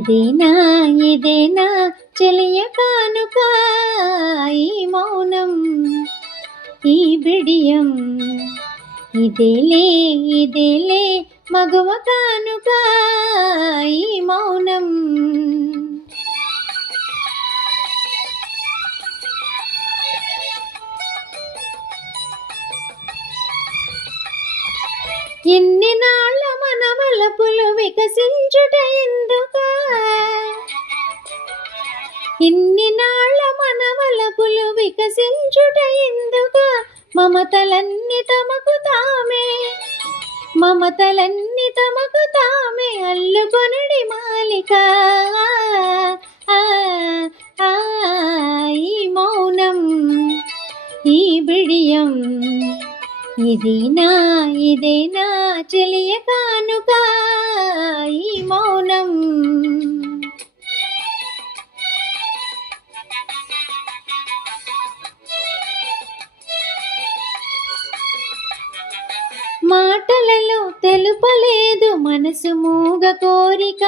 ఇదేనా ఇదేనా చెలియ కానుక, ఈ మౌనం ఈ బిడియం. ఇదేలే ఇదేలే మగువ కానుక, ఈ మౌనం. ఎన్ని నాళ్ళ మన వలపులు వికసించుట ఎందుకా, ఇన్ని నాళ్ళ మన వలపులు వికసించుట ఎందుకా. మమతలన్నీ తమకు తామే, మమతలన్నీ తమకు తామే అల్లుకొనడి మాలిక. ఈ మౌనం ఈ బిడియం. ఇదేనా ఇదేనా చెలియ కానుక, ఈ మౌనం. మాటలలో తెలుపలేదు మనసు మూగ కోరిక.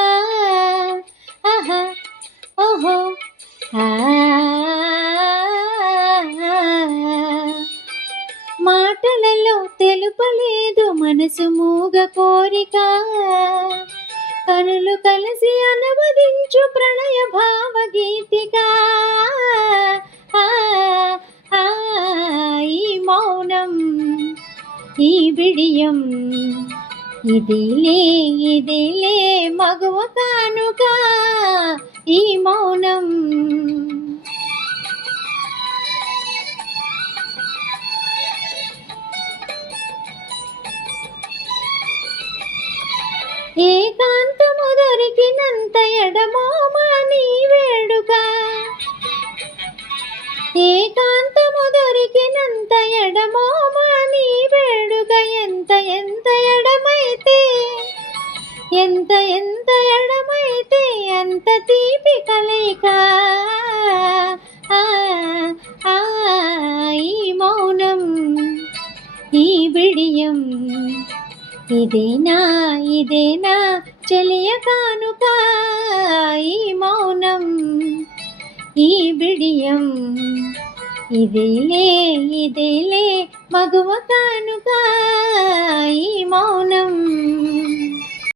ఆహా ఓహో మాటలలో తెలుపలేదు మనసు మూగ కోరిక. కనులు కలిసి అనువదించు ప్రణయ భావగీతిక. ఈ మౌనం ఈ బిడియం. ఇదేలే ఇదేలే మగువ కానుక, ఈ మౌనం. ఏకాంతము దొరికినంత ఎడమోమా నీ వేడుక, ఏకాంతము దొరికినంత ఎడమోమా నీ వేడుక. ఎంత ఎంత ఎడమైతే, ఎంత ఎంత ఎడమైతే అంత తీపి కలయిక. ఈ మౌనం ఈ బిడియం. ఇదేనా ఇదేనా చెలియ కానుక, ఈ మౌనం ఈ బిడియం. ఇదేలే ఇదేలే మగువ కానుక, ఈ మౌనం.